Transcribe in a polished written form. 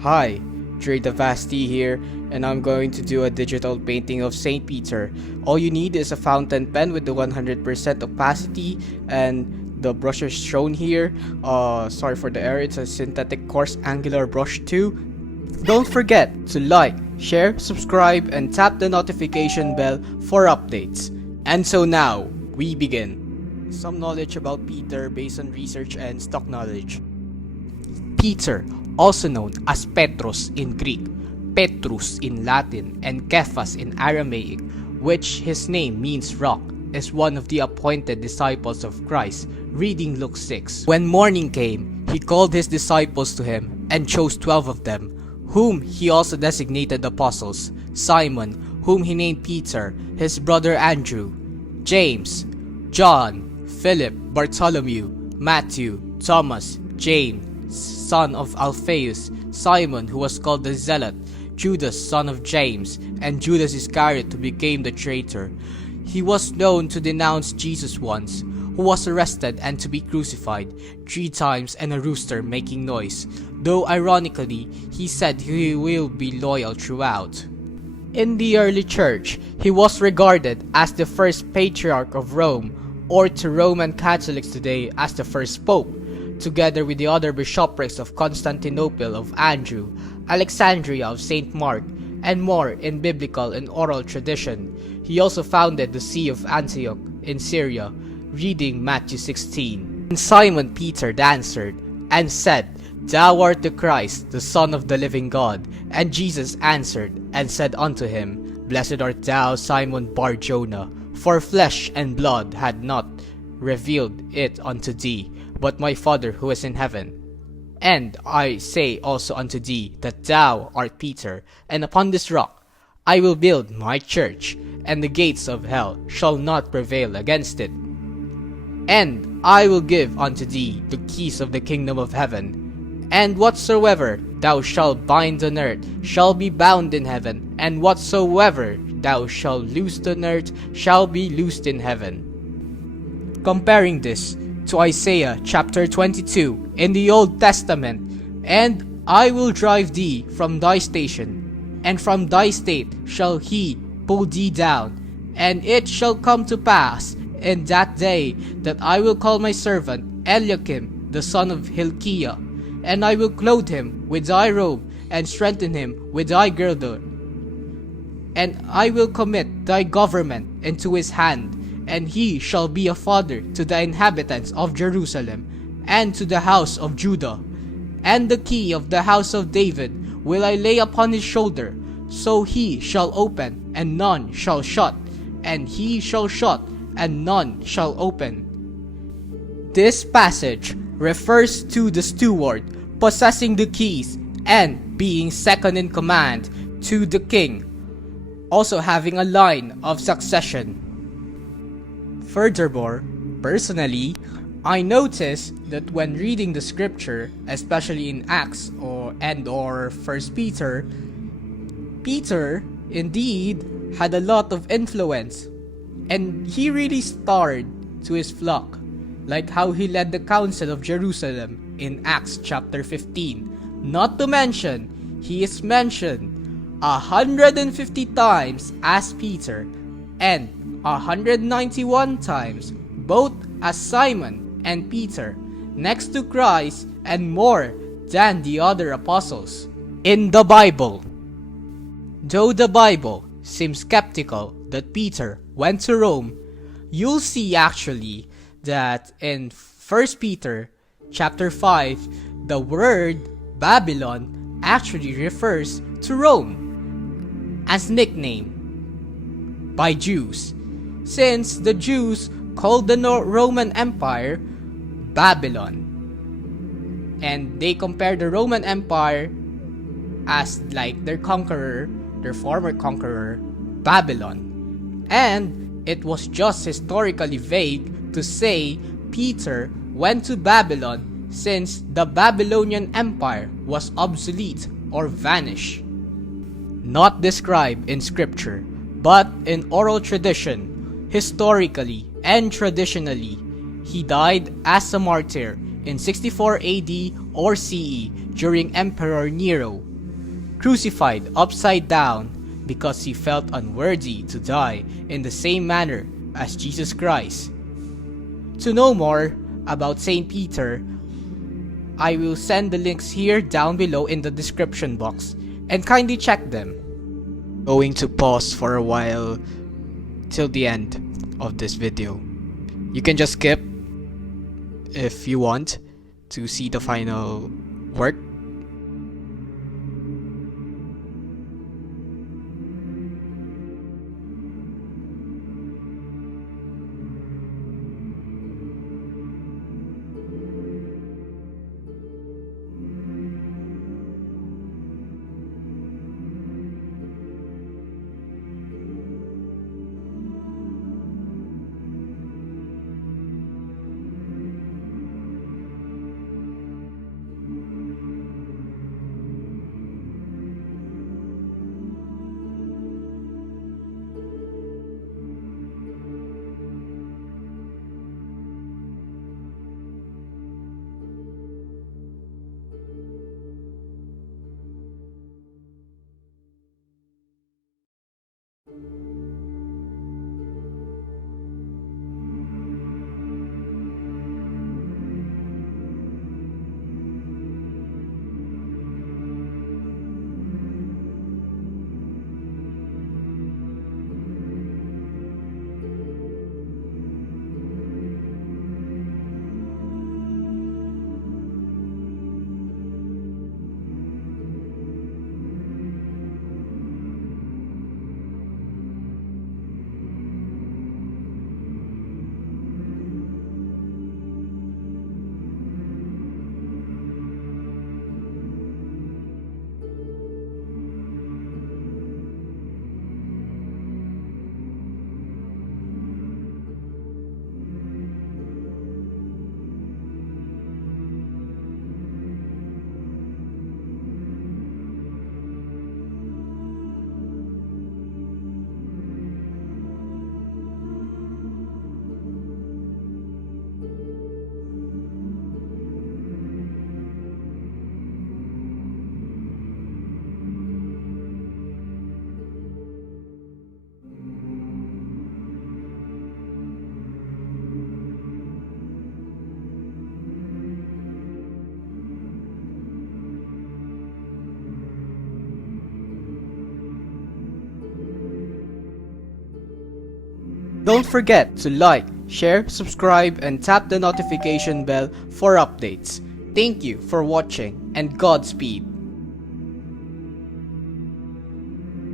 Hi, traitor Vasti here, and I'm going to do a digital painting of Saint Peter. All you need is a fountain pen with the 100% opacity, and the brushes shown here. Sorry for the error, it's a synthetic coarse angular brush too. Don't forget to like, share, subscribe, and tap the notification bell for updates. And so now, we begin. Some knowledge about Peter based on research and stock knowledge. Peter, also known as Petros in Greek, Petrus in Latin, and Kephas in Aramaic, which his name means rock, is one of the appointed disciples of Christ, reading Luke 6. When morning came, he called his disciples to him and chose 12 of them, whom he also designated apostles: Simon, whom he named Peter, his brother Andrew, James, John, Philip, Bartholomew, Matthew, Thomas, James, son of Alphaeus, Simon, who was called the Zealot, Judas, son of James, and Judas Iscariot, who became the traitor. He was known to denounce Jesus once, who was arrested and to be crucified 3 times, and a rooster making noise, though ironically, he said he will be loyal throughout. In the early church, he was regarded as the first Patriarch of Rome, or to Roman Catholics today as the first Pope, together with the other bishoprics of Constantinople of Andrew, Alexandria of St. Mark, and more in biblical and oral tradition. He also founded the See of Antioch in Syria, reading Matthew 16. And Simon Peter answered and said, Thou art the Christ, the Son of the living God. And Jesus answered and said unto him, Blessed art thou, Simon Bar-Jonah, for flesh and blood had not revealed it unto thee, but my Father who is in heaven. And I say also unto thee that thou art Peter, and upon this rock I will build my church, and the gates of hell shall not prevail against it. And I will give unto thee the keys of the kingdom of heaven. And whatsoever thou shalt bind on earth shall be bound in heaven, and whatsoever thou shalt loose on earth shall be loosed in heaven. Comparing this to Isaiah chapter 22 in the Old Testament, And I will drive thee from thy station, and from thy state shall he pull thee down. And it shall come to pass in that day that I will call my servant Eliakim the son of Hilkiah, and I will clothe him with thy robe, and strengthen him with thy girdle. And I will commit thy government into his hand, and he shall be a father to the inhabitants of Jerusalem, and to the house of Judah. And the key of the house of David will I lay upon his shoulder, so he shall open, and none shall shut, and he shall shut, and none shall open. This passage refers to the steward possessing the keys and being second in command to the king, also having a line of succession. Furthermore, personally, I noticed that when reading the scripture, especially in Acts or 1 Peter, Peter indeed had a lot of influence, and he really starred to his flock, like how he led the Council of Jerusalem in Acts chapter 15. Not to mention, he is mentioned 150 times as Peter, and 191 times both as Simon and Peter, next to Christ, and more than the other apostles in the Bible. Though the Bible seems skeptical that Peter went to Rome, you'll see actually that in 1 Peter chapter 5, the word Babylon actually refers to Rome as nickname by Jews, since the Jews called the Roman Empire Babylon, and they compared the Roman Empire as like their conqueror, their former conqueror, Babylon. And it was just historically vague to say Peter went to Babylon, since the Babylonian Empire was obsolete or vanished. Not described in scripture, but in oral tradition, historically and traditionally, he died as a martyr in 64 AD or CE during Emperor Nero, crucified upside down because he felt unworthy to die in the same manner as Jesus Christ. To know more about Saint Peter, I will send the links here down below in the description box, and kindly check them. Going to pause for a while till the end of this video. You can just skip if you want to see the final work. Don't forget to like, share, subscribe, and tap the notification bell for updates. Thank you for watching, and Godspeed.